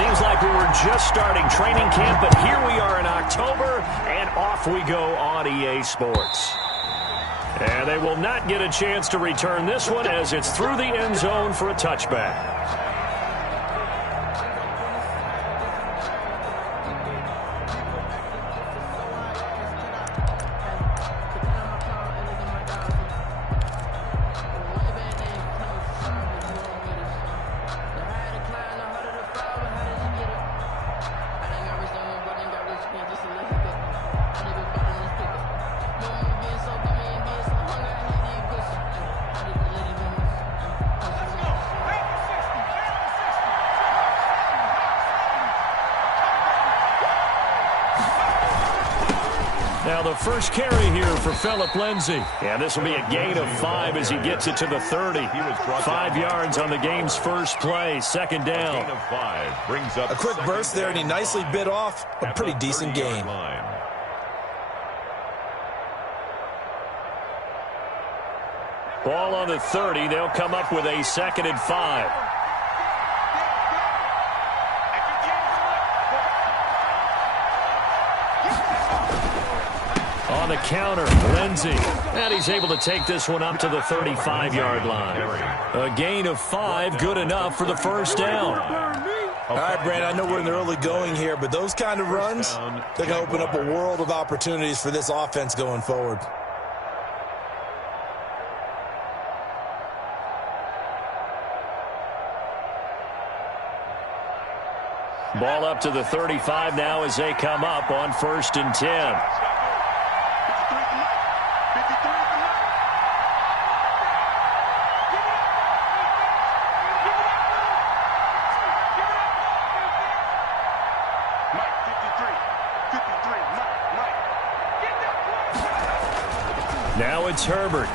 Seems like we were just starting training camp, but here we are in October, and off we go on EA Sports. And they will not get a chance to return this one as it's through the end zone for a touchback. Now the first carry here for Phillip Lindsay. And this will be a gain of 5 as he gets it to the 30. 5 yards on the game's first play. Second down. Gain of 5 brings up a quick burst there, and he nicely bit off a pretty decent gain. Ball on the 30. They'll come up with a 2nd and 5. On the counter, Lindsay. And he's able to take this one up to the 35-yard line. A gain of 5, good enough for the first down. All right, Brandon, I know we're in the early going here, but those kind of runs, they're going to open up a world of opportunities for this offense going forward. Ball up to the 35 now as they come up on 1st and 10. Now it's Herbert.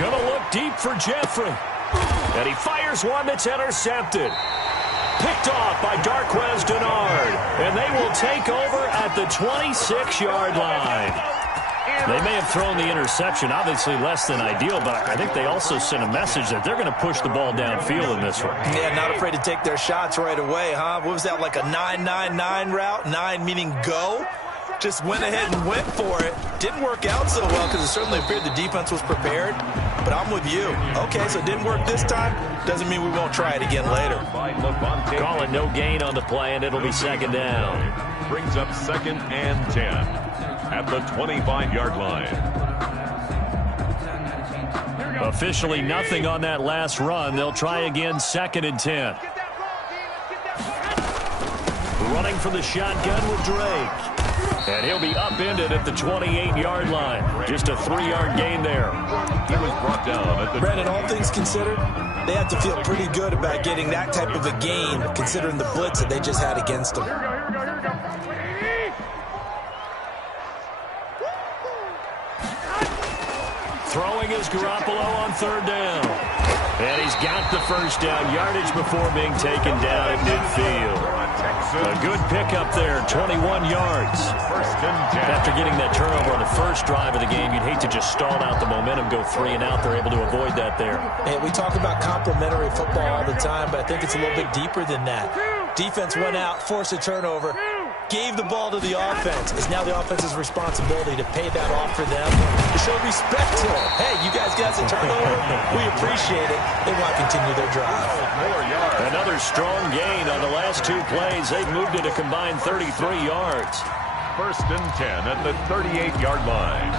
Gonna look deep for Jeffrey. And he fires one that's intercepted. Picked off by Darqueze Dennard. And they will take over at the 26-yard line. They may have thrown the interception, obviously less than ideal, but I think they also sent a message that they're going to push the ball downfield in this one. Yeah, not afraid to take their shots right away, huh? What was that, like a 9-9-9 route? 9 meaning go? Just went ahead and went for it. Didn't work out so well because it certainly appeared the defense was prepared. But I'm with you. Okay, so it didn't work this time. Doesn't mean we won't try it again later. Call it no gain on the play, and it'll be 2nd down. Brings up 2nd and 10 at the 25-yard line. Officially nothing on that last run. They'll try again 2nd and 10. Running for the shotgun with Drake. And he'll be upended at the 28-yard line. Just a 3-yard gain there. He was brought down at the... Brandon, all things considered, they have to feel pretty good about getting that type of a gain, considering the blitz that they just had against them. Throwing is Garoppolo on 3rd down. And he's got the first down yardage before being taken down at midfield. A good pickup there, 21 yards. After getting that turnover on the first drive of the game, you'd hate to just stall out the momentum, go 3 and out. They're able to avoid that there. Hey, we talk about complementary football all the time, but I think it's a little bit deeper than that. Defense went out, forced a turnover, gave the ball to the offense. It's now the offense's responsibility to pay that off for them, to show respect to them. Hey, you guys got the turnover. We appreciate it. They want to continue their drive. Another strong gain on the last 2 plays. They've moved it a combined 33 yards. 1st and 10 at the 38-yard line.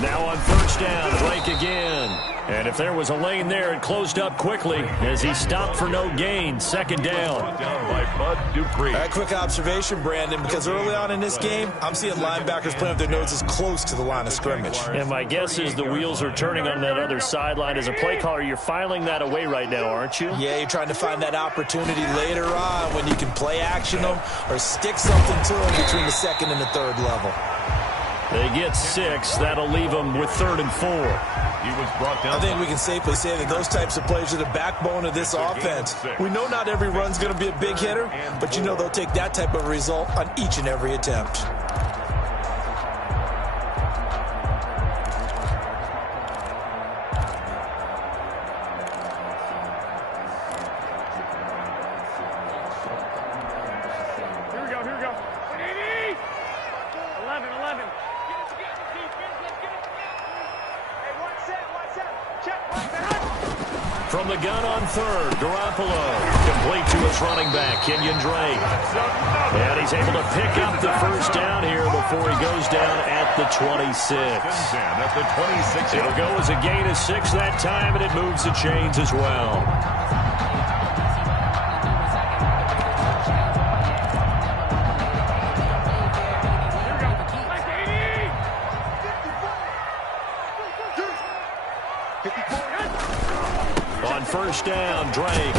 Now on 1st down, Drake again. And if there was a lane there, it closed up quickly as he stopped for no gain. 2nd down. Down by Bud Dupree. A quick observation, Brandon, because early on in this game, I'm seeing linebackers playing with their noses close to the line of scrimmage. And my guess is the wheels are turning on that other sideline. As a play caller, you're filing that away right now, aren't you? Yeah, you're trying to find that opportunity later on when you can play action them or stick something to them between the 2nd and the 3rd level. They get 6. That'll leave them with 3rd and 4. He was brought down. I think we can safely say that those types of plays are the backbone of this offense. We know not every run's going to be a big hitter, but you know they'll take that type of result on each and every attempt. From the gun on third, Garoppolo. Complete to his running back, Kenyon Drake. And he's able to pick up the first down here before he goes down at the 26. At the 26. It'll go as a gain of 6 that time, and it moves the chains as well. On first down, Drake.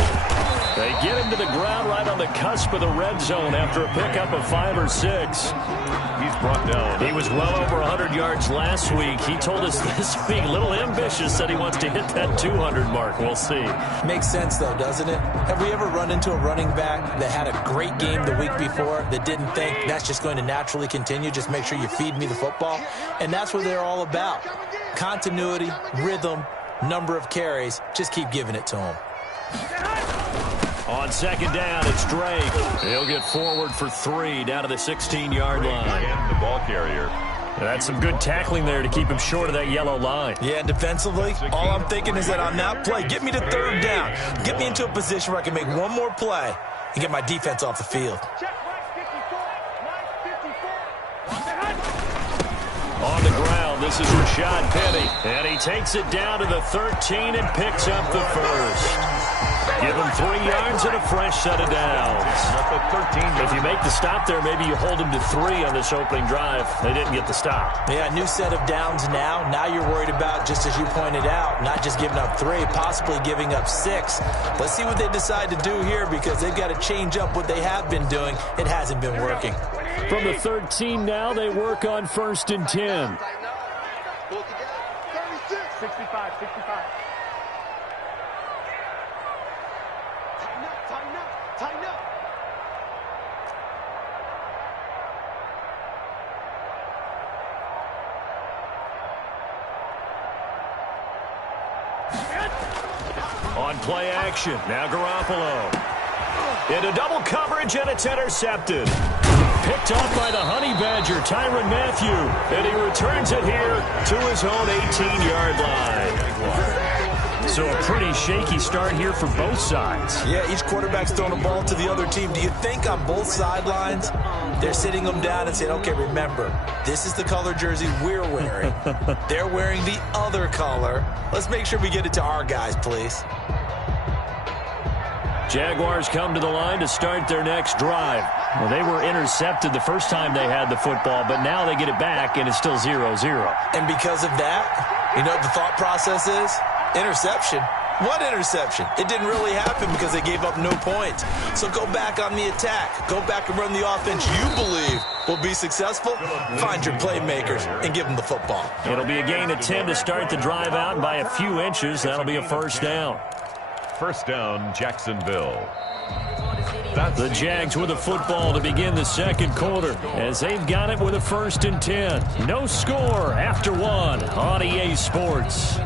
They get him to the ground right on the cusp of the red zone after a pickup of 5 or 6. He's brought down. He was well over 100 yards last week. He told us this week, a little ambitious, said he wants to hit that 200 mark. We'll see. Makes sense, though, doesn't it? Have we ever run into a running back that had a great game the week before that didn't think that's just going to naturally continue? Just make sure you feed me the football. And that's what they're all about. Continuity, rhythm, number of carries. Just keep giving it to him. On second down, it's Drake. He'll get forward for 3 down to the 16-yard line. And the ball carrier. That's some good tackling there to keep him short of that yellow line. Yeah, defensively, all I'm thinking is that on that play, get me to third down. Get me into a position where I can make one more play and get my defense off the field. On the ground, this is Rashad Penny. And he takes it down to the 13 and picks up the first. Give him 3 yards and a fresh set of downs. If you make the stop there, maybe you hold him to 3 on this opening drive. They didn't get the stop. Yeah, new set of downs now. Now you're worried about, just as you pointed out, not just giving up 3, possibly giving up 6. Let's see what they decide to do here because they've got to change up what they have been doing. It hasn't been working. From the 13 now, they work on 1st and 10. 65. Tighten up. On play action, now Garoppolo. Into double coverage, and it's intercepted. Picked off by the Honey Badger, Tyrann Mathieu. And he returns it here to his own 18-yard line. So a pretty shaky start here for both sides. Yeah, each quarterback's throwing a ball to the other team. Do you think on both sidelines they're sitting them down and saying, okay, remember, this is the color jersey we're wearing. They're wearing the other color. Let's make sure we get it to our guys, please. Jaguars come to the line to start their next drive. Well, they were intercepted the first time they had the football, but now they get it back, and it's still 0-0. And because of that, you know what the thought process is? Interception. What interception? It didn't really happen because they gave up no points. So go back on the attack. Go back and run the offense you believe will be successful. Find your playmakers and give them the football. It'll be a gain of 10 to start the drive out, and by a few inches, that'll be a first down. First down, Jacksonville. The Jags with the football to begin the second quarter as they've got it with a 1st and 10. No score after 1 on EA Sports.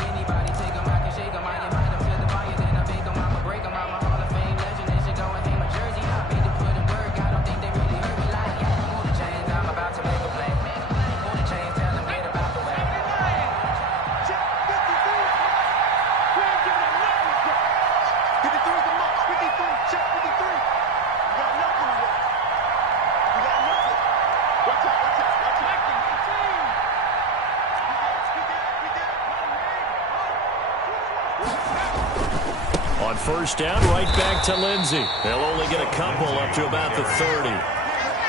On first down, right back to Lindsey. They'll only get a couple up to about the 30.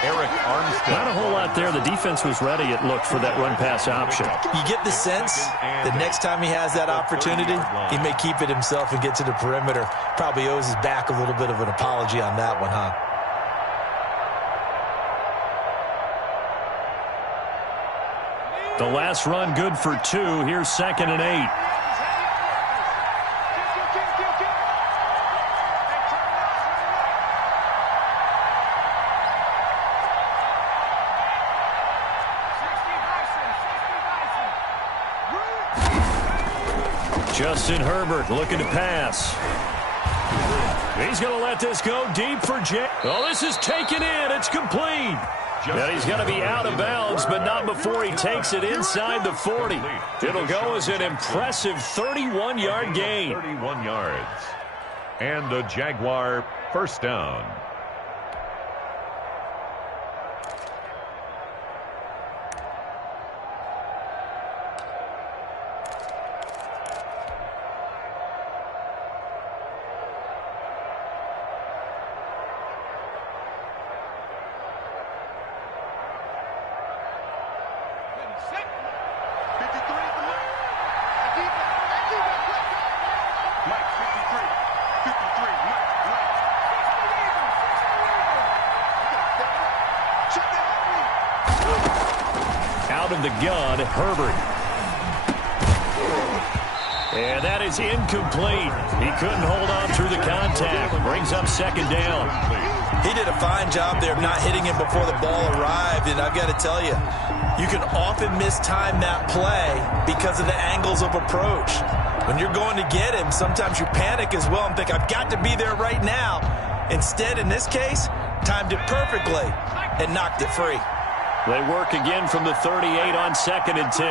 Eric Armstead. Not a whole lot there. The defense was ready, it looked, for that run-pass option. You get the sense that next time he has that opportunity, he may keep it himself and get to the perimeter. Probably owes his back a little bit of an apology on that one, huh? The last run good for 2. Here's 2nd and 8. Justin Herbert looking to pass. He's going to let this go deep for Jay. Oh, this is taken in. It's complete. And he's going to be out of bounds, but not before he takes it inside the 40. It'll go as an impressive 31-yard gain. 31 yards. And the Jaguar first down. Out of the gun, Herbert. And that is incomplete. He couldn't hold on through the contact. Brings up second down. He did a fine job there of not hitting him before the ball arrived, and I've got to tell you, you can often mistime that play because of the angles of approach. When you're going to get him, sometimes you panic as well and think, I've got to be there right now. Instead, in this case, timed it perfectly and knocked it free. They work again from the 38 on 2nd and 10.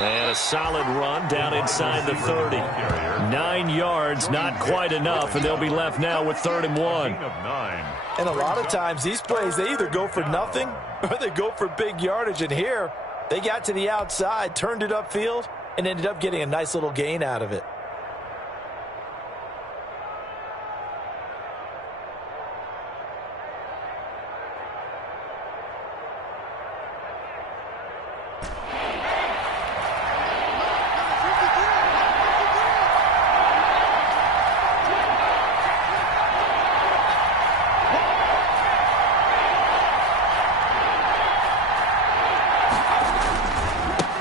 And a solid run down inside the 30. 9 yards, not quite enough, and they'll be left now with 3rd and 1. And a lot of times, these plays, they either go for nothing or they go for big yardage. And here, they got to the outside, turned it upfield, and ended up getting a nice little gain out of it.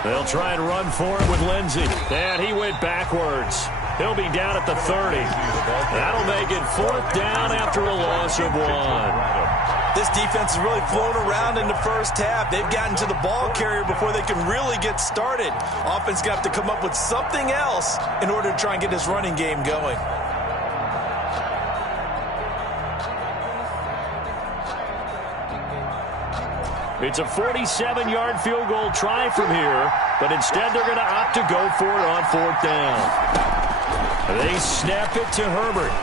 They'll try and run for it with Lindsey. And he went backwards. He'll be down at the 30. That'll make it 4th down after a loss of 1. This defense has really flown around in the first half. They've gotten to the ball carrier before they can really get started. Offense got to come up with something else in order to try and get this running game going. It's a 47-yard field goal try from here, but instead they're going to opt to go for it on 4th down. They snap it to Herbert.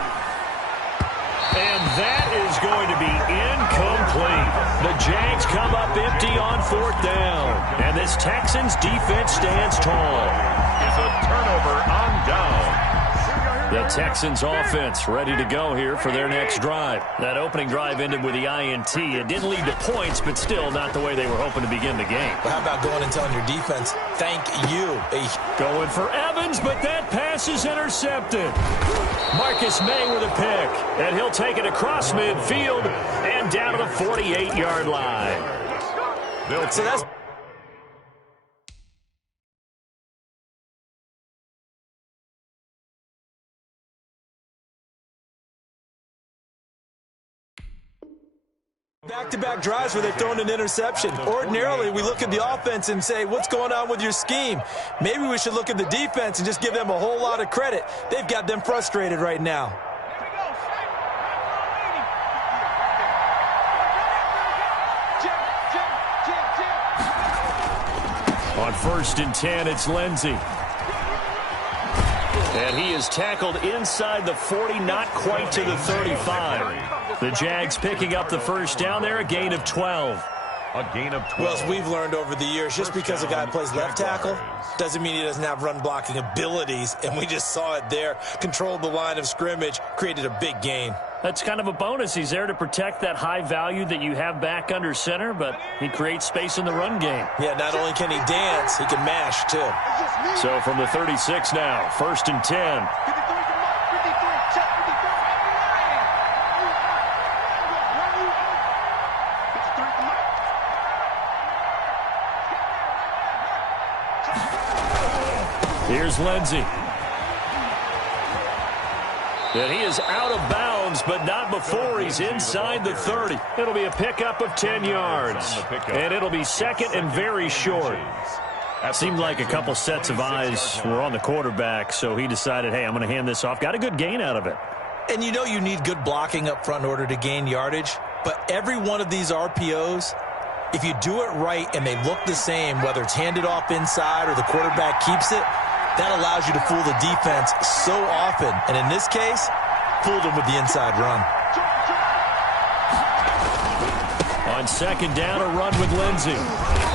And that is going to be incomplete. The Jags come up empty on 4th down. And this Texans defense stands tall. It's a turnover on down. The Texans offense ready to go here for their next drive. That opening drive ended with the INT. It didn't lead to points, but still not the way they were hoping to begin the game. Well, how about going and telling your defense, thank you. Going for Evans, but that pass is intercepted. Marcus May with a pick, and he'll take it across midfield and down to the 48-yard line. So that's... Back-to-back drives where they've thrown an interception. Ordinarily, we look at the offense and say, what's going on with your scheme? Maybe we should look at the defense and just give them a whole lot of credit. They've got them frustrated right now. On 1st and 10, it's Lindsey. And he is tackled inside the 40, not quite to the 35. The Jags picking up the first down there, a gain of 12. A gain of 12. Well, as we've learned over the years, just because a guy plays left tackle doesn't mean he doesn't have run blocking abilities. And we just saw it there. Controlled the line of scrimmage, created a big gain. That's kind of a bonus. He's there to protect that high value that you have back under center, but he creates space in the run game. Yeah, not only can he dance, he can mash, too. So from the 36 now, 1st and 10. Here's Lindsey. And he is out of bounds downs, but not before he's inside the 30. It'll be a pickup of 10 yards, and it'll be second and very short. Seemed like a couple sets of eyes were on the quarterback, so he decided, hey, I'm going to hand this off. Got a good gain out of it. And you know you need good blocking up front in order to gain yardage, but every one of these RPOs, if you do it right and they look the same, whether it's handed off inside or the quarterback keeps it, that allows you to fool the defense so often. And in this case, fooled them with the inside run. On second down, a run with Lindsey.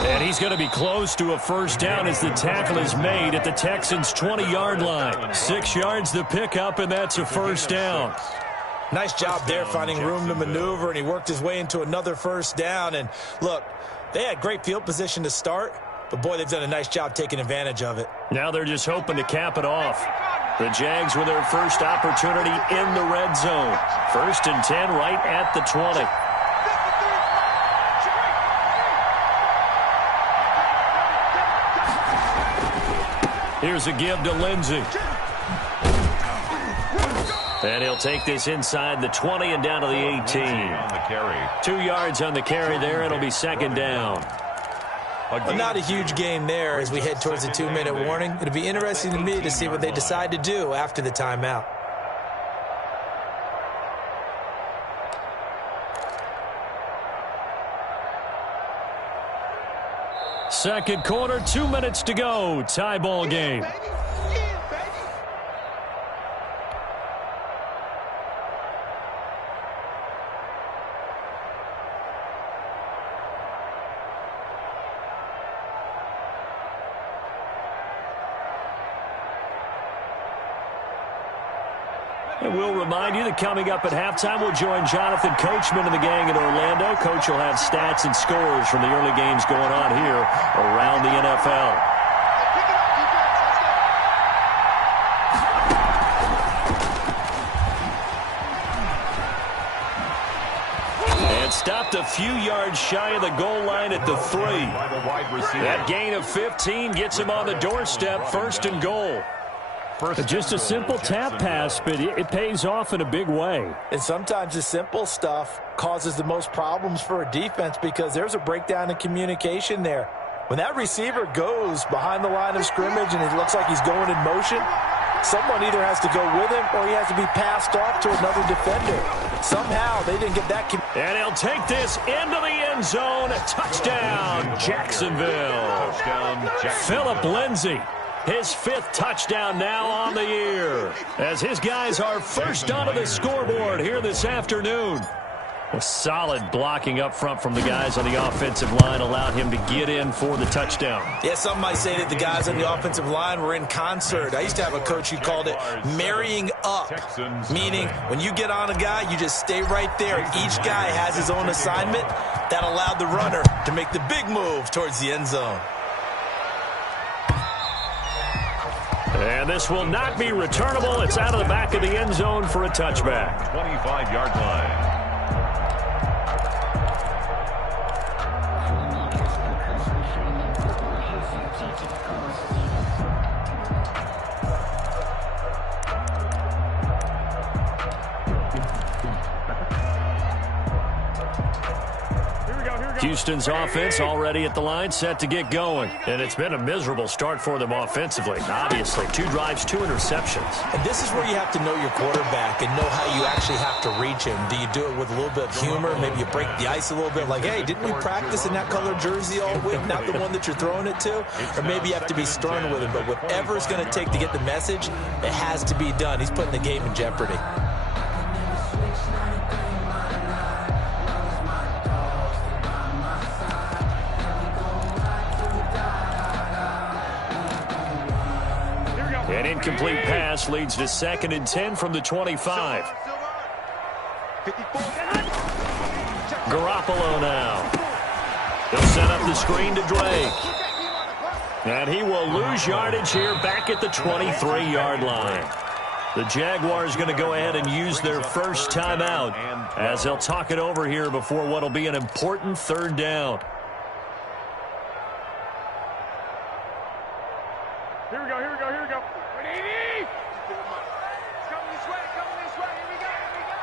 And he's going to be close to a first down as the tackle is made at the Texans' 20-yard line. 6 yards the pickup, and that's a first down. Nice job there finding room to maneuver, and he worked his way into another first down. And look, they had great field position to start, but boy, they've done a nice job taking advantage of it. Now they're just hoping to cap it off. The Jags with their first opportunity in the red zone. 1st and 10 right at the 20. Here's a give to Lindsey. And he'll take this inside the 20 and down to the 18. 2 yards on the carry there. It'll be second down. Well, not a huge gain there as we head towards the 2-minute warning. It'll be interesting to me to see what they decide to do after the timeout. Second quarter, 2 minutes to go. Tie ball game. And we'll remind you that coming up at halftime, we'll join Jonathan Coachman and the gang in Orlando. Coach will have stats and scores from the early games going on here around the NFL. And stopped a few yards shy of the goal line at the 3. That gain of 15 gets him on the doorstep, 1st and goal. Just a simple tap pass, but it pays off in a big way. And sometimes the simple stuff causes the most problems for a defense because there's a breakdown in communication there. When that receiver goes behind the line of scrimmage and it looks like he's going in motion, someone either has to go with him or he has to be passed off to another defender. Somehow they didn't get that. And he'll take this into the end zone. Touchdown, Jacksonville. Phillip Lindsay. His 5th touchdown now on the year as his guys are first onto the scoreboard here this afternoon. A solid blocking up front from the guys on the offensive line allowed him to get in for the touchdown. Yeah, some might say that the guys on the offensive line were in concert. I used to have a coach who called it marrying up, meaning when you get on a guy, you just stay right there. Each guy has his own assignment. That allowed the runner to make the big move towards the end zone. And this will not be returnable. It's out of the back of the end zone for a touchback. 25-yard line. Houston's offense already at the line, set to get going. And it's been a miserable start for them offensively. Obviously, 2 drives, 2 interceptions. And this is where you have to know your quarterback and know how you actually have to reach him. Do you do it with a little bit of humor? Maybe you break the ice a little bit like, hey, didn't we practice in that color jersey all week? Not the one that you're throwing it to? Or maybe you have to be stern with him. But whatever it's going to take to get the message, it has to be done. He's putting the game in jeopardy. An incomplete pass leads to 2nd and 10 from the 25. Garoppolo now. He'll set up the screen to Drake. And he will lose yardage here back at the 23-yard line. The Jaguars going to go ahead and use their first timeout as they'll talk it over here before what will be an important 3rd down. Here we go, here we go, here we go. It's coming this way, here we go, here we go.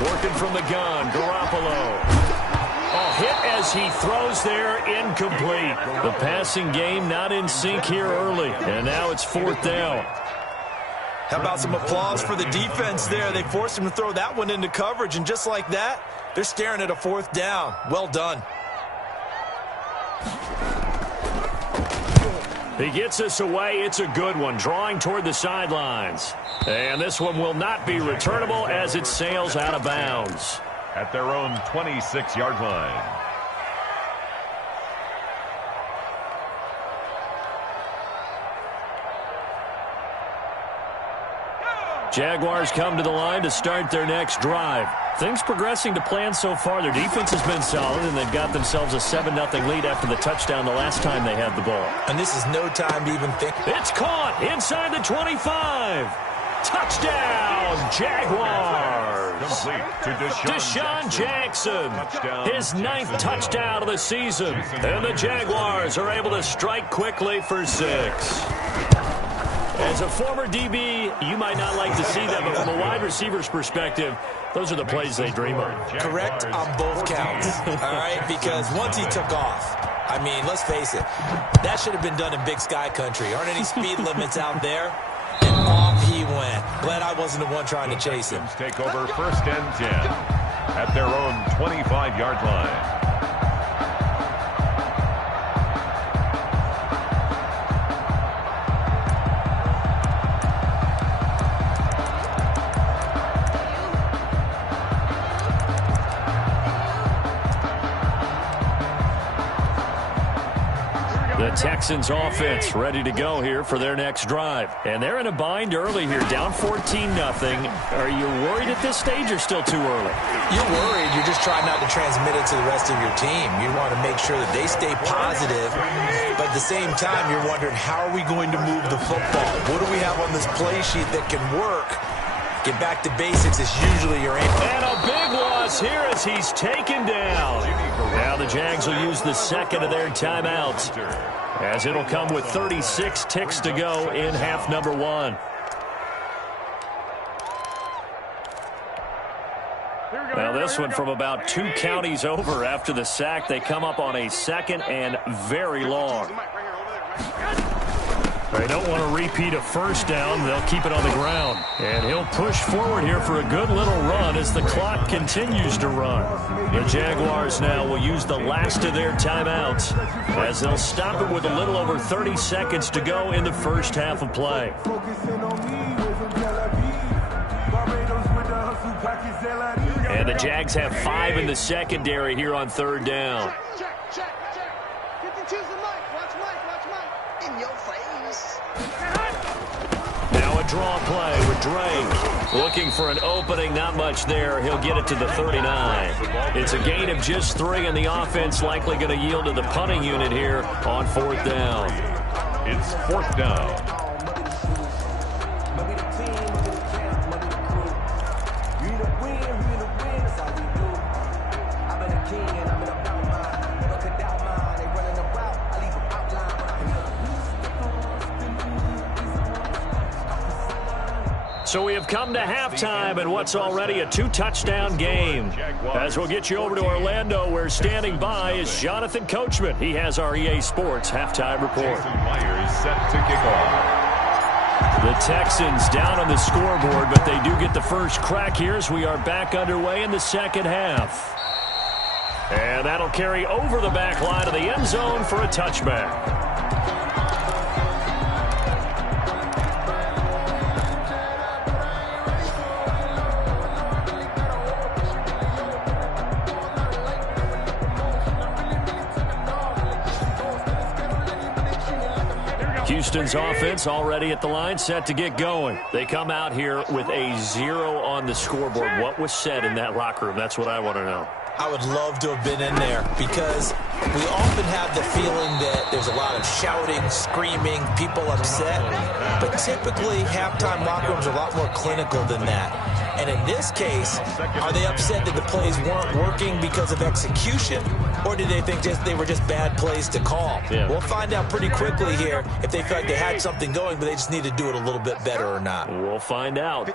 Working from the gun, Garoppolo. Oh, hit as he throws there, incomplete. The passing game not in sync here early, and now it's 4th down. How about some applause for the defense there? They forced him to throw that one into coverage, and just like that, they're staring at a 4th down. Well done. He gets us away. It's a good one, drawing toward the sidelines. And this one will not be returnable as it sails out of bounds. At their own 26-yard line. Jaguars come to the line to start their next drive. Things progressing to plan so far. Their defense has been solid, and they've got themselves a 7-0 lead after the touchdown the last time they had the ball. And this is no time to even think. It's caught inside the 25. Touchdown, Jaguars. Complete to Deshaun Jackson. His 9th touchdown of the season. And the Jaguars are able to strike quickly for 6. As a former DB, you might not like to see that, but from a wide receiver's perspective, those are the plays they dream of. Correct on both counts, all right? Because once he took off, I mean, let's face it, that should have been done in Big Sky Country. Aren't any speed limits out there? And off he went. Glad I wasn't the one trying to chase him. Take over 1st and 10 at their own 25-yard line. The Texans offense ready to go here for their next drive. And they're in a bind early here, down 14-0. Are you worried at this stage or still too early? You're worried. You're just trying not to transmit it to the rest of your team. You want to make sure that they stay positive. But at the same time, you're wondering, how are we going to move the football? What do we have on this play sheet that can work? Get back to basics is usually your aim. And a big loss here as he's taken down. Now the Jags will use the second of their timeouts, as it'll come with 36 ticks to go in half number 1. Now this one from about 2 counties over after the sack. They come up on a 2nd and very long. They don't want to repeat a 1st down. They'll keep it on the ground. And he'll push forward here for a good little run as the clock continues to run. The Jaguars now will use the last of their timeouts as they'll stop it with a little over 30 seconds to go in the first half of play. And the Jags have 5 in the secondary here on 3rd down. Now a draw play with Drake. Looking for an opening, not much there. He'll get it to the 39. It's a gain of just 3, and the offense likely going to yield to the punting unit here on 4th down. It's 4th down. So we have come to halftime in what's already a 2-touchdown game. As we'll get you over to Orlando, where standing by is Jonathan Coachman. He has our EA Sports halftime report. Jason Myers set to kick off. The Texans down on the scoreboard, but they do get the first crack here as we are back underway in the second half. And that'll carry over the back line of the end zone for a touchback. Houston's offense already at the line, set to get going. They come out here with a 0 on the scoreboard. What was said in that locker room? That's what I want to know. I would love to have been in there because we often have the feeling that there's a lot of shouting, screaming, people upset. But typically, halftime locker rooms are a lot more clinical than that. And in this case, are they upset that the plays weren't working because of execution? Or do they think they were just bad plays to call? Yeah. We'll find out pretty quickly here if they feel like they had something going, but they just need to do it a little bit better or not. We'll find out.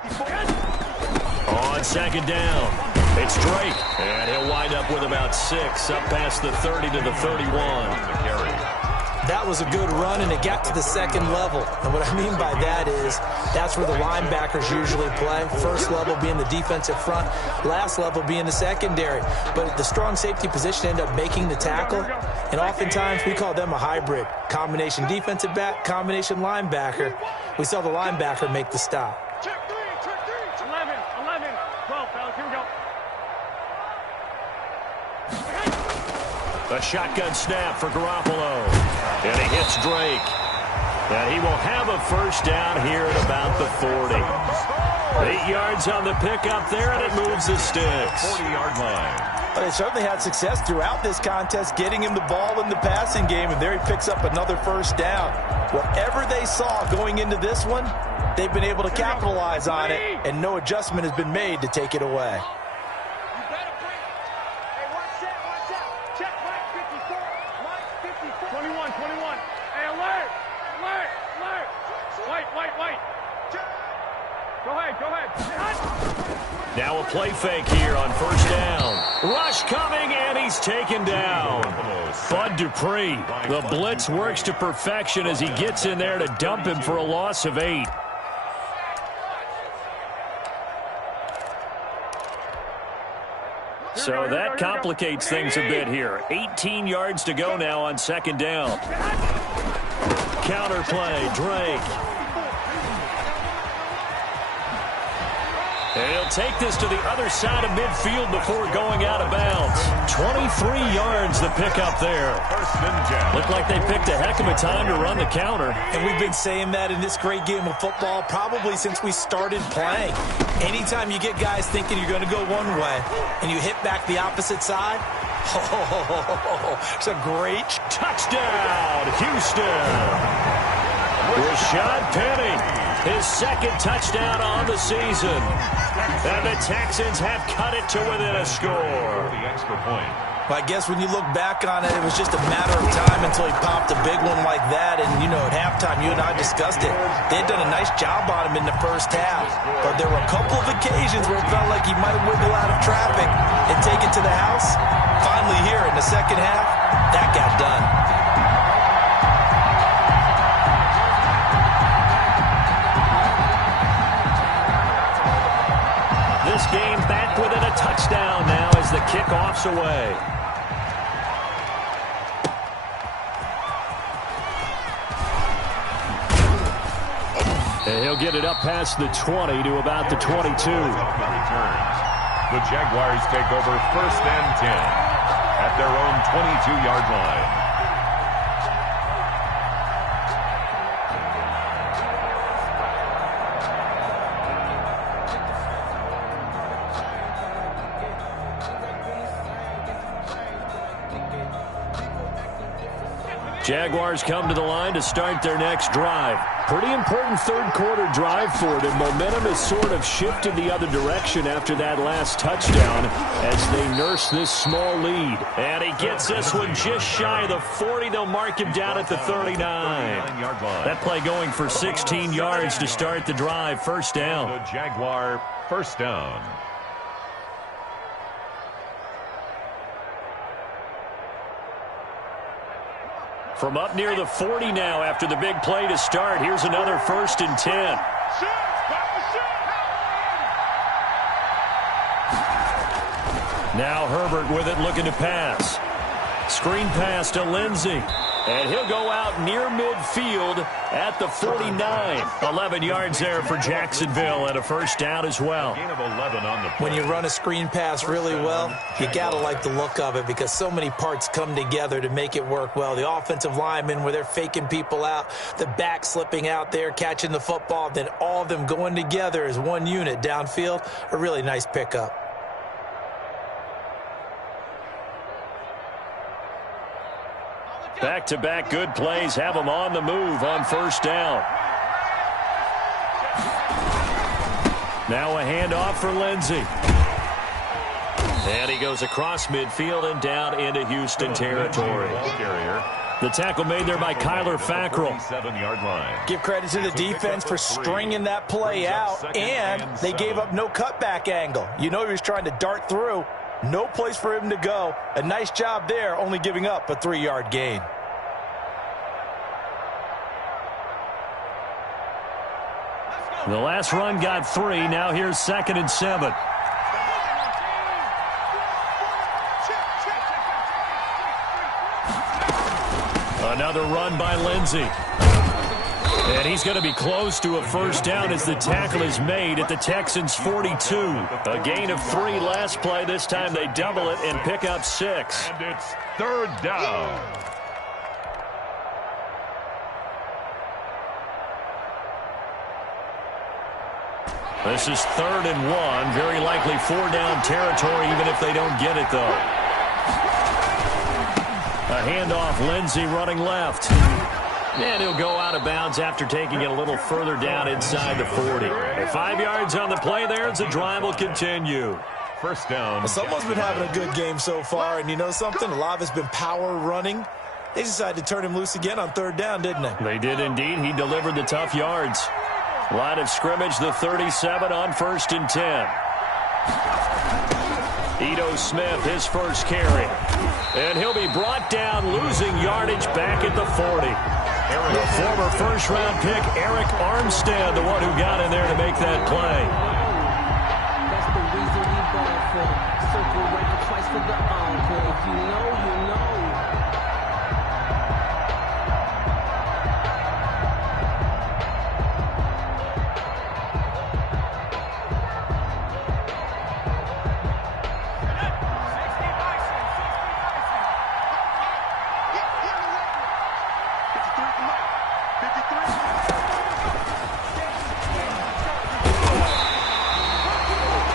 On second down, it's Drake. And he'll wind up with about 6, up past the 30 to the 31. The carry. That was a good run, and it got to the second level. And what I mean by that is that's where the linebackers usually play. First level being the defensive front, last level being the secondary. But the strong safety position ended up making the tackle, and oftentimes we call them a hybrid. Combination defensive back, combination linebacker. We saw the linebacker make the stop. Check 3, 11, 12, fellas, here we go. A shotgun snap for Garoppolo. And he hits Drake. And he will have a first down here at about the 40. 8 yards on the pickup there, and it moves the sticks. 40-yard line. But they certainly had success throughout this contest, getting him the ball in the passing game, and there he picks up another first down. Whatever they saw going into this one, they've been able to capitalize on it, and no adjustment has been made to take it away. 21. Hey, alert! Wait. Go ahead. Now a play fake here on first down. Rush coming, and he's taken down. Bud Dupree. The blitz works to perfection as he gets in there to dump him for a loss of 8. So that complicates things a bit here. 18 yards to go now on second down. Counter play, Drake. And he'll take this to the other side of midfield before going out of bounds. 23 yards the pickup there. Looked like they picked a heck of a time to run the counter. And we've been saying that in this great game of football probably since we started playing. Anytime you get guys thinking you're going to go one way and you hit back the opposite side, it's a great touchdown, Houston. Rashad Penny, his second touchdown on the season. And the Texans have cut it to within a score. The extra point. Well, I guess when you look back on it, it was just a matter of time until he popped a big one like that. And, you know, at halftime, you and I discussed it. They had done a nice job on him in the first half. But there were a couple of occasions where it felt like he might wiggle out of traffic and take it to the house. Finally here in the second half, that got done. This game back within a touchdown now as the kickoff's away. And he'll get it up past the 20 to about the 22. The Jaguars take over first and 10 at their own 22-yard line. Jaguars come to the line to start their next drive. Pretty important third-quarter drive for them. Momentum has sort of shifted the other direction after that last touchdown as they nurse this small lead. And he gets this one just shy of the 40. They'll mark him down at the 39. That play going for 16 yards to start the drive. First down. The Jaguar first down. From up near the 40 now after the big play to start. Here's another 1st and 10. Now Herbert with it, looking to pass. Screen pass to Lindsey. And he'll go out near midfield at the 49. 11 yards there for Jacksonville and a first down as well. Gain of 11 on the play. When you run a screen pass really well, you got to like the look of it because so many parts come together to make it work well. The offensive linemen where they're faking people out, the back slipping out there, catching the football, then all of them going together as one unit downfield. A really nice pickup. Back-to-back good plays have them on the move on first down. Now a handoff for Lindsey. And he goes across midfield and down into Houston territory. The tackle made there by Kyler Fackrell. 7-yard line. Give credit to the defense for stringing that play out, and they gave up no cutback angle. You know he was trying to dart through. No place for him to go. A nice job there, only giving up a 3-yard gain. The last run got 3. Now here's 2nd and 7. Another run by Lindsey. And he's going to be close to a first down as the tackle is made at the Texans' 42. A gain of 3 last play. This time they double it and pick up 6. And it's 3rd down. This is 3rd and 1. Very likely 4-down territory, even if they don't get it, though. A handoff, Lindsey running left. And he'll go out of bounds after taking it a little further down inside the 40. 5 yards on the play there as the drive will continue. First down. Someone's been having a good game so far, and you know something? A lot of it's been power running. They decided to turn him loose again on 3rd down, didn't they? They did indeed. He delivered the tough yards. Line of scrimmage, the 37 on 1st and 10. Ito Smith, his first carry. And he'll be brought down, losing yardage back at the 40. The former first-round pick, Eric Armstead, the one who got in there to make that play. That's the reason we ball for. Circle right twice for the encore. If you know, you know.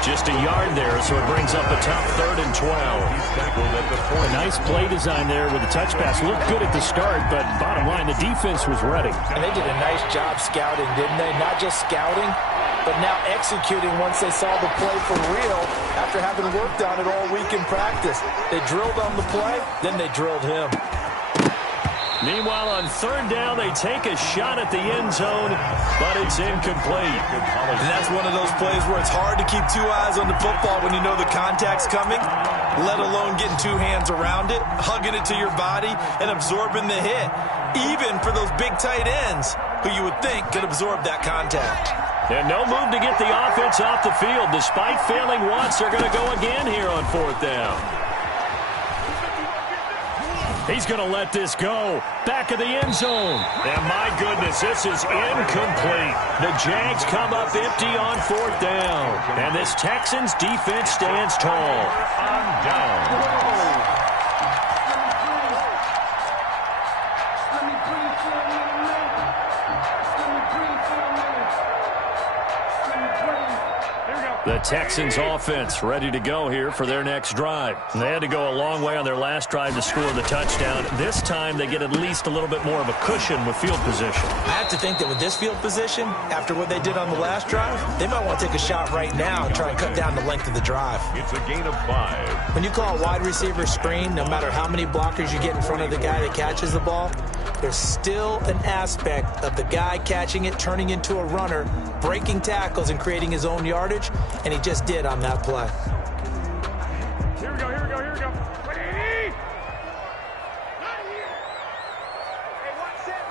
Just a yard there, so it brings up a tough 3rd and 12. A nice play design there with the touch pass. Looked good at the start, but bottom line, the defense was ready. And they did a nice job scouting, didn't they? Not just scouting, but now executing once they saw the play for real after having worked on it all week in practice. They drilled on the play, then they drilled him. Meanwhile, on 3rd down, they take a shot at the end zone, but it's incomplete. And that's one of those plays where it's hard to keep 2 eyes on the football when you know the contact's coming, let alone getting 2 hands around it, hugging it to your body, and absorbing the hit, even for those big tight ends who you would think could absorb that contact. And no move to get the offense off the field. Despite failing once, they're going to go again here on 4th down. He's going to let this go. Back of the end zone. And my goodness, this is incomplete. The Jags come up empty on 4th down. And this Texans defense stands tall. On down. The Texans offense ready to go here for their next drive. They had to go a long way on their last drive to score the touchdown. This time they get at least a little bit more of a cushion with field position. I have to think that with this field position, after what they did on the last drive, they might want to take a shot right now and try and cut down the length of the drive. It's a gain of 5. When you call a wide receiver screen, no matter how many blockers you get in front of the guy that catches the ball, there's still an aspect of the guy catching it, turning into a runner, breaking tackles and creating his own yardage, and he just did on that play. Here we go, here we go, here we go. Ready? Hey, watch out.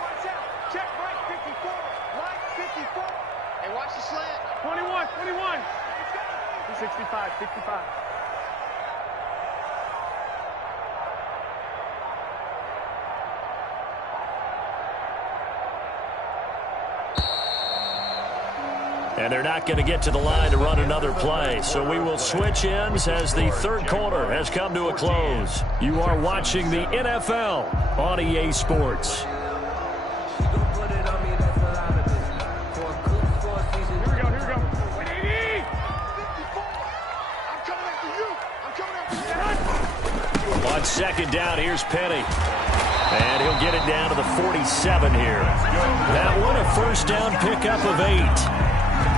Check right 54. Right 54. Hey, watch the slant. 21. 65, 65. And they're not going to get to the line to run another play. So we will switch ends as the 3rd quarter has come to a close. You are watching the NFL on EA Sports. Here we go. 180. 54. I'm coming after you. On 2nd down, here's Penny. And he'll get it down to the 47 here. That one a first down pickup of 8.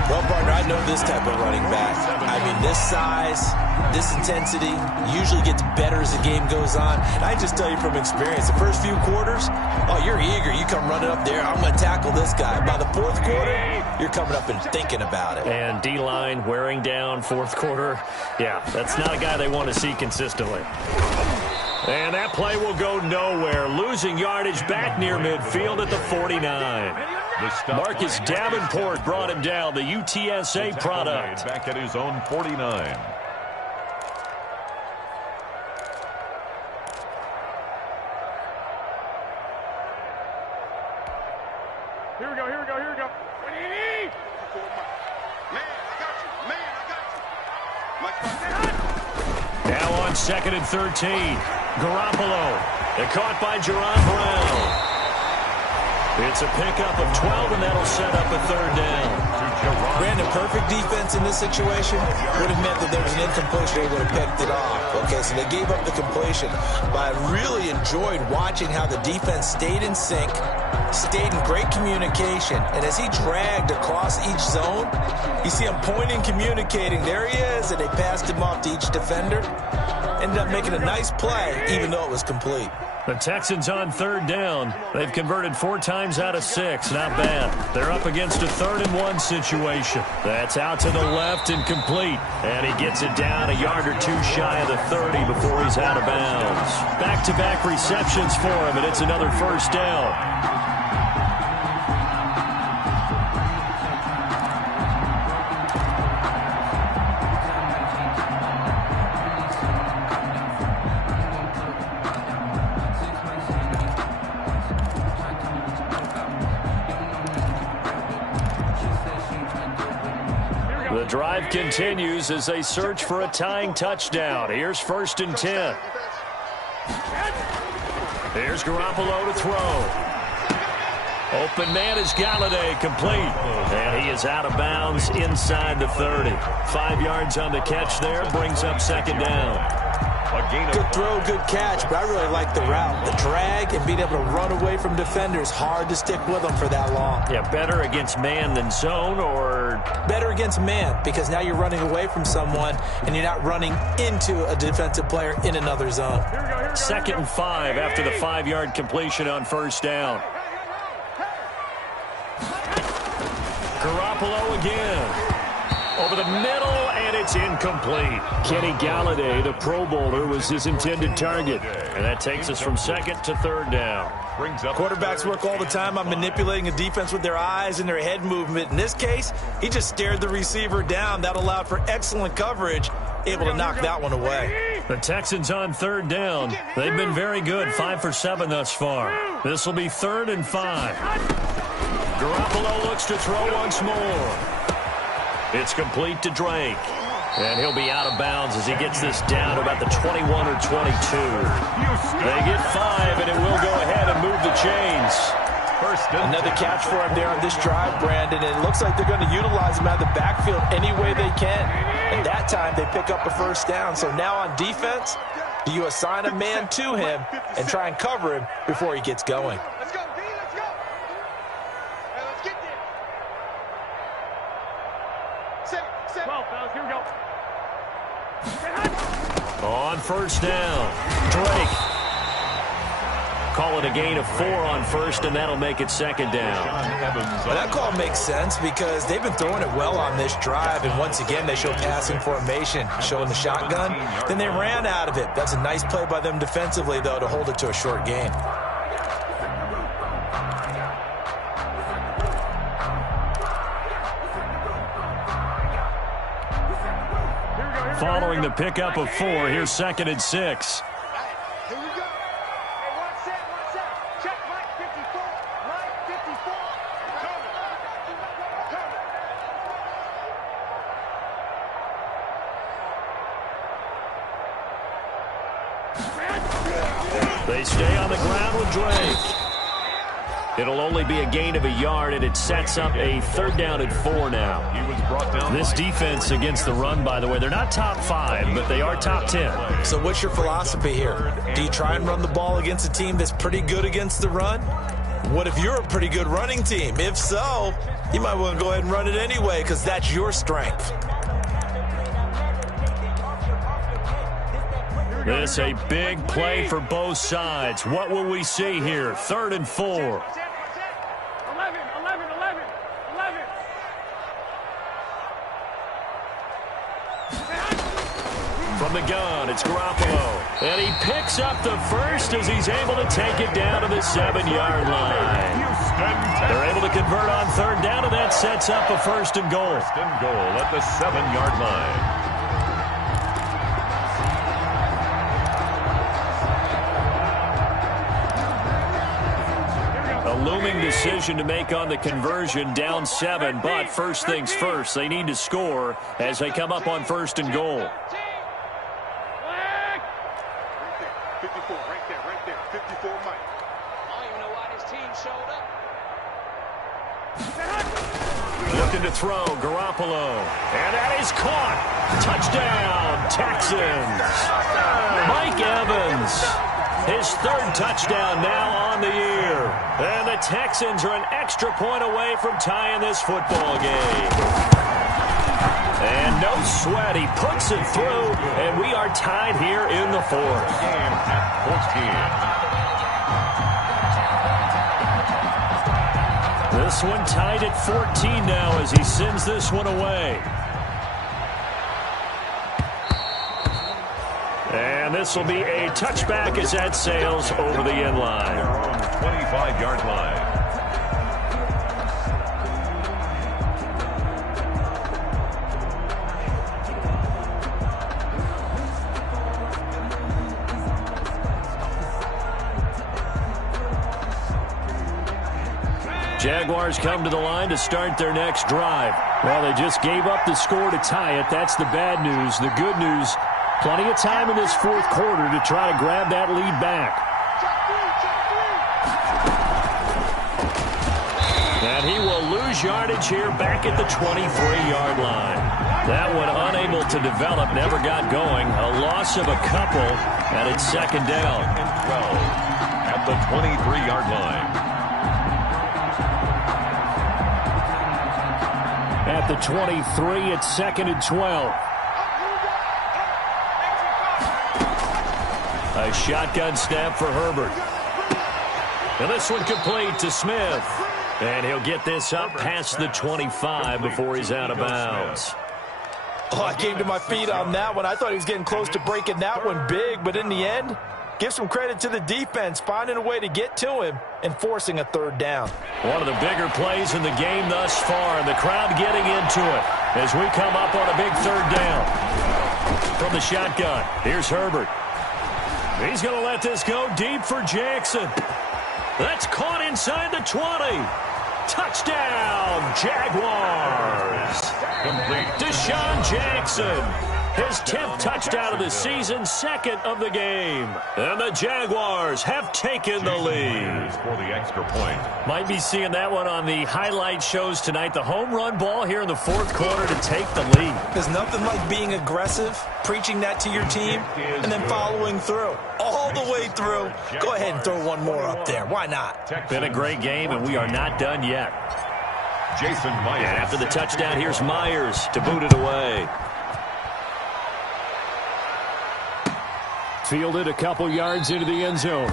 Well, partner, I know this type of running back. I mean, this size, this intensity usually gets better as the game goes on. And I just tell you from experience, the first few quarters, oh, you're eager. You come running up there, I'm going to tackle this guy. By the fourth quarter, you're coming up and thinking about it. And D-line wearing down fourth quarter. Yeah, that's not a guy they want to see consistently. And that play will go nowhere. Losing yardage back near midfield at the 49. Marcus Davenport brought him down, the UTSA product. Back at his own 49. Here we go. What do you need? Man, I got you. Now on 2nd and 13. Garoppolo. They're caught by Jerron Brown. It's a pickup of 12, and that'll set up a third down. Brandon, perfect defense in this situation would have meant that there was an incompletion. They would have picked it off. Okay, so they gave up the completion. But I really enjoyed watching how the defense stayed in sync, stayed in great communication, and as he dragged across each zone, you see him pointing, communicating. There he is, and they passed him off to each defender. Ended up making a nice play, even though it was complete. The Texans on third down. They've converted 4 times out of 6. Not bad. They're up against a 3rd and 1 situation. That's out to the left and complete. And he gets it down a yard or 2 shy of the 30 before he's out of bounds. Back-to-back receptions for him, and it's another first down. The drive continues as they search for a tying touchdown. Here's 1st and 10. Here's Garoppolo to throw. Open man is Galladay, complete. And he is out of bounds inside the 30. 5 yards on the catch there, brings up 2nd down. Good throw, good catch, but I really like the route. The drag and being able to run away from defenders, hard to stick with them for that long. Yeah, better against man than zone, or? Better against man, because now you're running away from someone and you're not running into a defensive player in another zone. 2nd and 5 after the 5-yard completion on 1st down. Garoppolo again. Over the middle, and it's incomplete. Kenny Galladay, the Pro Bowler, was his intended target. And that takes us from 2nd to 3rd down. Quarterbacks work all the time on manipulating a defense with their eyes and their head movement. In this case, he just stared the receiver down. That allowed for excellent coverage, able to knock that one away. The Texans on 3rd down. They've been very good, 5 for 7 thus far. This will be 3rd and 5. Garoppolo looks to throw once more. It's complete to Drake. And he'll be out of bounds as he gets this down to about the 21 or 22. They get 5, and it will go ahead and move the chains. Another catch for him there on this drive, Brandon. And it looks like they're going to utilize him out of the backfield any way they can. And that time, they pick up a 1st down. So now on defense, do you assign a man to him and try and cover him before he gets going? Let's go, D, let's go. Hey, let's get there. Set. 12, fellas, here we go. On 1st down, Drake. Call it a gain of 4 on 1st, and that'll make it 2nd down. Well, that call makes sense because they've been throwing it well on this drive, and once again, they show passing formation, showing the shotgun. Then they ran out of it. That's a nice play by them defensively, though, to hold it to a short gain. Following the pickup of 4, here's 2nd and 6. Here we go. Hey, one set. Check, Mike 54. Mike 54. Coming. They stay on the ground with Drake. It'll only be a gain of a yard, and it sets up a 3rd down and 4 now. This defense against the run, by the way, they're not top 5, but they are top 10. So what's your philosophy here? Do you try and run the ball against a team that's pretty good against the run? What if you're a pretty good running team? If so, you might want to go ahead and run it anyway because that's your strength. This a big play for both sides. What will we see here? 3rd and 4. 11. From the gun, it's Garoppolo. And he picks up the first as he's able to take it down to the 7-yard line. They're able to convert on 3rd down, and that sets up a 1st and goal. 1st and goal at the 7-yard line. A looming decision to make on the conversion, down 7, but first things first, they need to score as they come up on 1st and goal. 54, right there. 54, Mike. I don't even know why this team showed up. Looking to throw, Garoppolo. And that is caught. Touchdown, Texans. Mike Evans. His 3rd touchdown now on the year. And the Texans are an extra point away from tying this football game. And no sweat, he puts it through, and we are tied here in the 4th. Game at 14. This one tied at 14 now as he sends this one away. And this will be a touchback as that sails over the end line. Their own 25-yard line. Jaguars come to the line to start their next drive. Well, they just gave up the score to tie it. That's the bad news. The good news, plenty of time in this 4th quarter to try to grab that lead back. And he will lose yardage here back at the 23-yard line. That one unable to develop, never got going. A loss of a couple, and it's 2nd down. 12 at the 23-yard line. At the 23, it's 2nd and 12. A shotgun snap for Herbert. And this one complete to Smith. And he'll get this up past the 25 before he's out of bounds. Oh, I came to my feet on that one. I thought he was getting close to breaking that one big, but in the end, give some credit to the defense, finding a way to get to him and forcing a 3rd down. One of the bigger plays in the game thus far, and the crowd getting into it as we come up on a big 3rd down. From the shotgun, here's Herbert. He's going to let this go deep for Jackson. That's caught inside the 20. Touchdown, Jaguars. Complete. Deshaun Jackson. His 10th touchdown of the season, 2nd of the game. And the Jaguars have taken the lead. For the extra point. Might be seeing that one on the highlight shows tonight. The home run ball here in the 4th quarter to take the lead. There's nothing like being aggressive, preaching that to your team, and then following through. All the way through. Go ahead and throw one more up there. Why not? Been a great game, and we are not done yet. Jason Myers. And after the touchdown, here's Myers to boot it away. Fielded a couple yards into the end zone.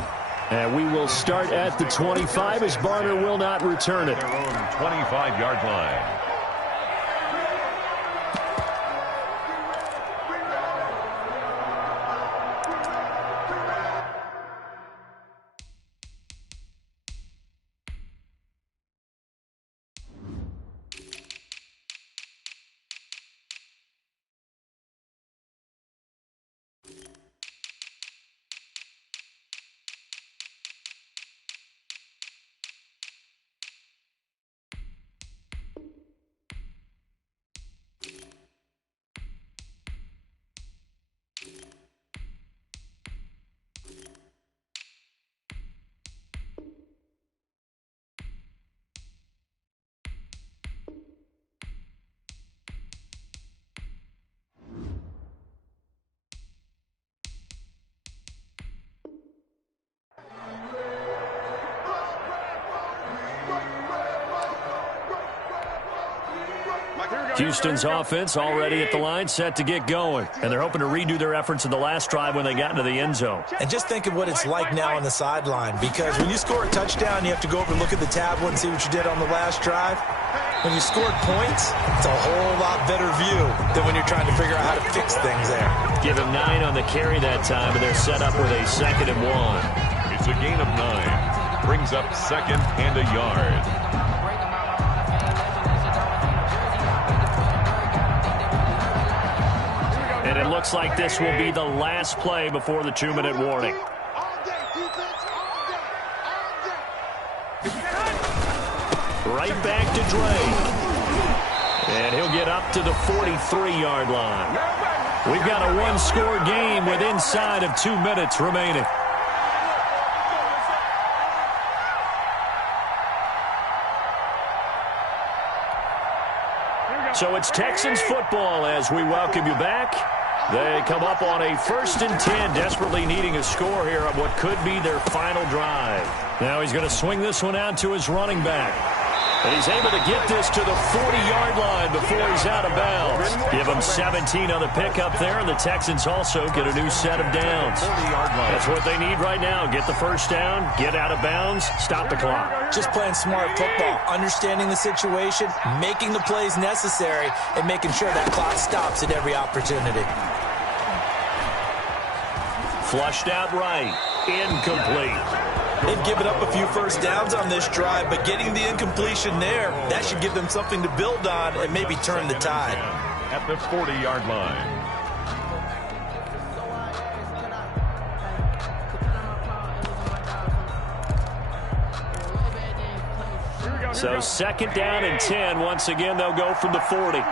And we will start at the 25 as Barner will not return it. Their own 25-yard line. Houston's offense already at the line, set to get going. And they're hoping to redo their efforts in the last drive when they got into the end zone. And just think of what it's like now on the sideline, because when you score a touchdown, you have to go over and look at the tablet and see what you did on the last drive. When you scored points, it's a whole lot better view than when you're trying to figure out how to fix things there. Give him 9 on the carry that time, and they're set up with a 2nd and 1. It's a gain of 9. Brings up 2nd and a yard. And it looks like this will be the last play before the 2-minute warning. Right back to Dre. And he'll get up to the 43-yard line. We've got a one-score game with inside of 2 minutes remaining. So it's Texans football as we welcome you back. They come up on a 1st and 10, desperately needing a score here on what could be their final drive. Now he's going to swing this one out to his running back. And he's able to get this to the 40-yard line before he's out of bounds. Give him 17 on the pickup there, and the Texans also get a new set of downs. That's what they need right now. Get the first down, get out of bounds, stop the clock. Just playing smart football, understanding the situation, making the plays necessary, and making sure that clock stops at every opportunity. Flushed out right. Incomplete. They've given up a few first downs on this drive, but getting the incompletion there, that should give them something to build on and maybe turn the tide. At the 40-yard line. So 2nd down and 10. Once again, they'll go from the 40.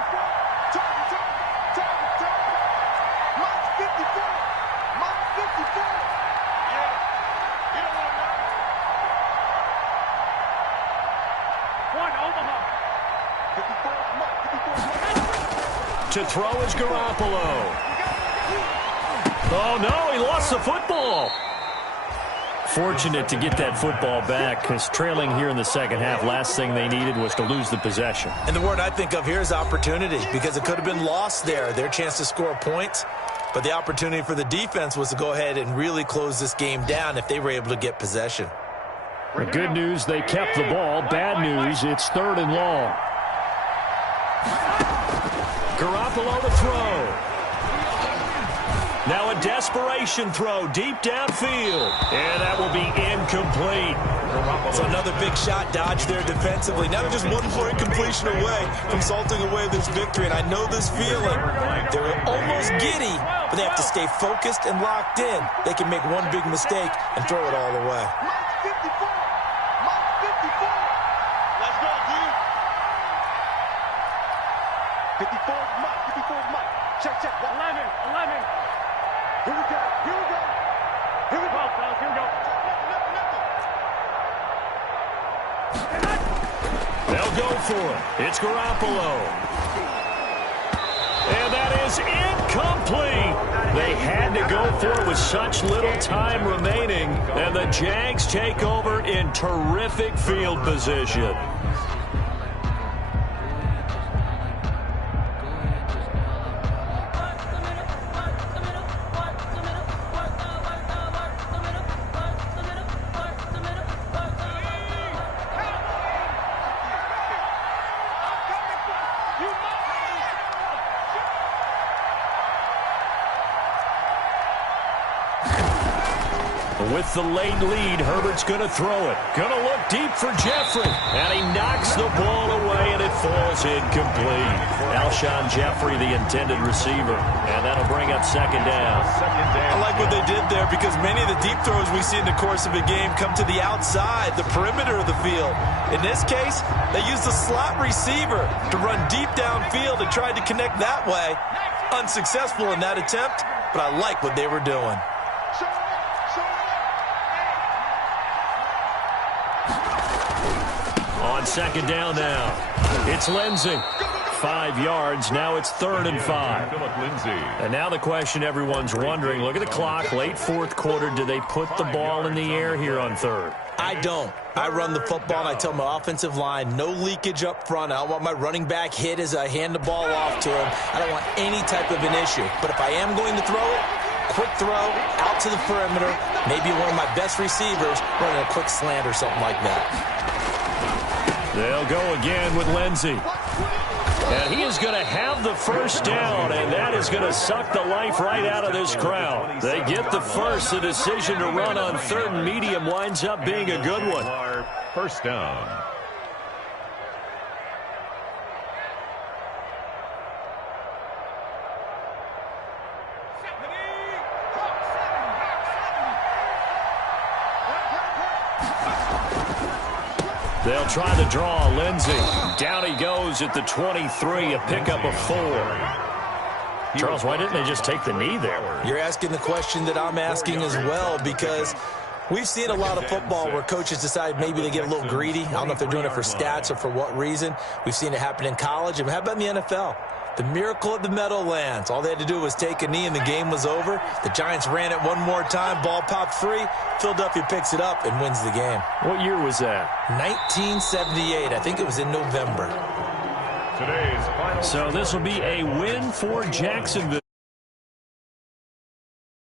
To throw is Garoppolo. Oh, no, he lost the football. Fortunate to get that football back, because trailing here in the second half, last thing they needed was to lose the possession. And the word I think of here is opportunity, because it could have been lost there, their chance to score points. But the opportunity for the defense was to go ahead and really close this game down if they were able to get possession. The good news, they kept the ball. Bad news, it's 3rd and long. Garoppolo to throw. Now a desperation throw deep downfield. And that will be incomplete. So another big shot dodged there defensively. Now they're just 1 point completion away from salting away this victory. And I know this feeling. They're almost giddy, but they have to stay focused and locked in. They can make one big mistake and throw it all away. Let's go, dude. 54 Mike. Check. 11. Here we go. Here we go, fellas. Here we go. They'll go for it. It's Garoppolo. And that is incomplete. They had to go for it with such little time remaining. And the Jags take over in terrific field position. With the late lead, Herbert's going to throw it. Going to look deep for Jeffrey. And he knocks the ball away, and it falls incomplete. Alshon Jeffrey, the intended receiver. And that'll bring up 2nd down. I like what they did there, because many of the deep throws we see in the course of a game come to the outside, the perimeter of the field. In this case, they used the slot receiver to run deep downfield and tried to connect that way. Unsuccessful in that attempt, but I like what they were doing. On 2nd down now, it's Lindsey. 5 yards. Now it's 3rd and 5. Phillip Lindsay. And now the question everyone's wondering, look at the clock, late 4th quarter. Do they put the ball in the air here on 3rd? I don't. I run the football, and I tell my offensive line, no leakage up front. I don't want my running back hit as I hand the ball off to him. I don't want any type of an issue. But if I am going to throw it, quick throw, out to the perimeter, maybe one of my best receivers running a quick slant or something like that. They'll go again with Lindsey. And he is going to have the first down, and that is going to suck the life right out of this crowd. They get the first. The decision to run on 3rd and medium winds up being a good one. First down. They'll try to draw Lindsey. Down he goes at the 23, a pickup of 4. Charles, why didn't they just take the knee there? You're asking the question that I'm asking as well, because we've seen a lot of football where coaches decide maybe they get a little greedy. I don't know if they're doing it for stats or for what reason. We've seen it happen in college. And how about in the NFL? The miracle of the Meadowlands. All they had to do was take a knee and the game was over. The Giants ran it one more time. Ball popped free. Philadelphia picks it up and wins the game. What year was that? 1978. I think it was in November. Today's final. So this will be a win for Jacksonville.